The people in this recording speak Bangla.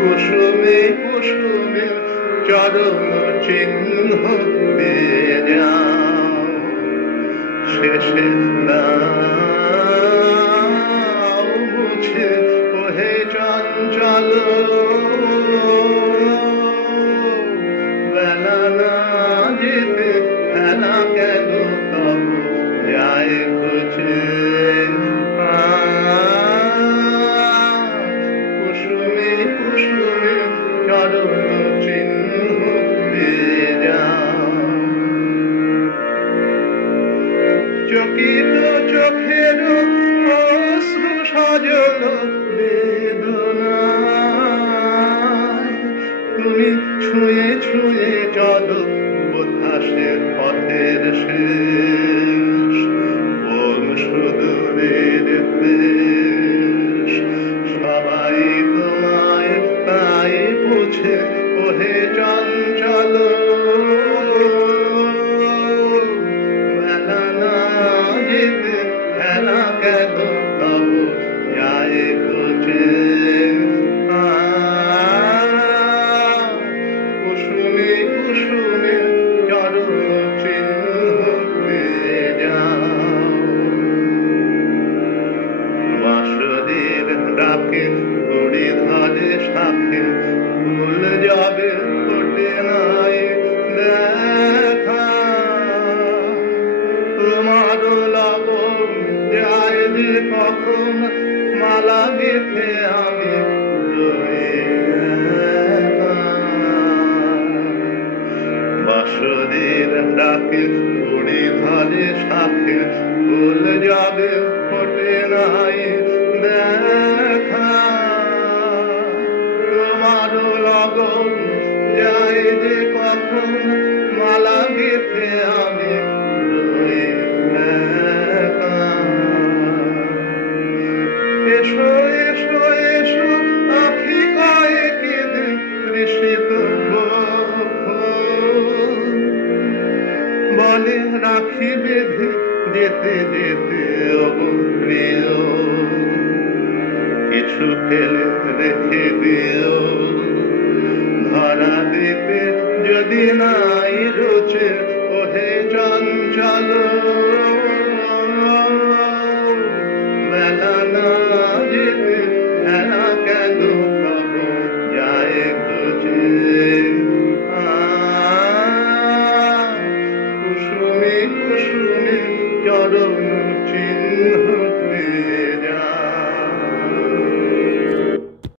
কুসুমে কুসুমে চরণ চিহ্ন দিয়ে যাও, শেষে দাও মুছে ওহে চঞ্চল। বেলা না যেতে খেলা গেল তব যায় ঘুচে। কুসুমে কুসুমে চরণ চিহ্ন দিয়ে যাও, চকিত চোখের অশ্রু সজল বেদনায় তুমি ছুঁয়ে ছুঁয়ে চলো বোধাসের পথের শেষ, কোন সুদূরের দেশ। সবাই তোমায় তাই পুছে ওহে চঞ্চল। বেলা না যেতে খেলা গেল তব যায় ঘুচে। কুসুমে কুসুমে চরণ চিহ্ন দিয়ে যাও, বাঁশরীর ডাকে ঘুড়ি ধরে শাখে ফুল যাবে ফোটে নাই দেখা। তোমার লগন যায় যে কখন মালা গেথে আমি রয়ে একা। বাঁশরীর ডাকে ঘুড়ি ধরে শাখে ফুল যাবে ফোটে নাই দেখা। তোমার লগন যায় যে কখন মালা গেথে আমি রয়ে একা। এসো এসো এসো আখি কয়ে কেঁদে তৃষিত বলে রাখি বেঁধে যেতে যেতে অপ্রিয়, কিছু ফেলে রেখে দিও। ধরা দিতে যদি নাই রুচে ওহে চঞ্চল।